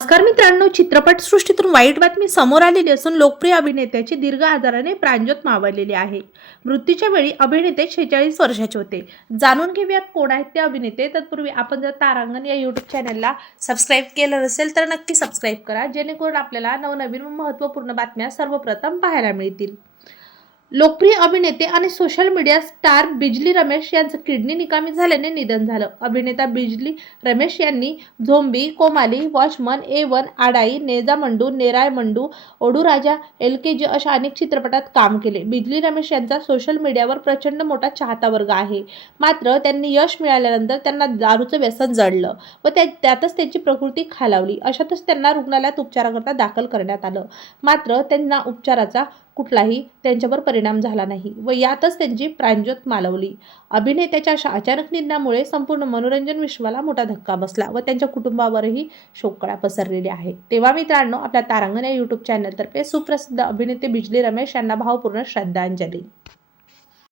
नमस्कार मित्रांनो चित्रपटसृष्टीतून वाईट बातमी समोर आलेली असून लोकप्रिय अभिनेत्याची दीर्घ आजाराने प्राणज्योत मावळलेले आहे. मृत्यूच्या वेळी अभिनेते शेहेचाळीस वर्षाचे होते. जाणून घेऊयात कोण आहेत ते अभिनेते. तत्पूर्वी आपण जर तारांगण या यूट्यूब चॅनलला सबस्क्राईब केलं नसेल तर नक्की सबस्क्राईब करा जेणेकरून आपल्याला नवनवीन व महत्त्वपूर्ण बातम्या सर्वप्रथम पाहायला मिळतील. लोकप्रिय अभिनेते आणि social media star Bijli Ramesh यांचं किडनी निकामी झाल्याने निधन झालं. अभिनेता बिजली रमेश यांनी zombie Comali watchman A one Aadai नेजा mandu नेराय मंडू ओडूराजा एल के जी अशा अनेक चित्रपटात काम केले. बिजली रमेश यांचा सोशल मीडियावर प्रचंड मोठा चाहता वर्ग आहे. मात्र त्यांनी यश मिळाल्यानंतर त्यांना दारूचं व्यसन जडलं व त्या त्यातच त्यांची प्रकृती खालावली. अशातच त्यांना रुग्णालयात उपचाराकरता दाखल करण्यात आलं. मात्र त्यांना उपचाराचा कुठलाही त्यांच्यावर परिणाम झाला नाही व यातच त्यांची प्राणज्योत मालवली. अभिनेत्याच्या अशा अचानक निधनामुळे संपूर्ण मनोरंजन विश्वाला मोठा धक्का बसला व त्यांच्या कुटुंबावरही शोककळा पसरलेली आहे. तेव्हा मित्रांनो आपल्या तारांगण या यूट्यूब चॅनलतर्फे सुप्रसिद्ध अभिनेते बिजली रमेश यांना भावपूर्ण श्रद्धांजली.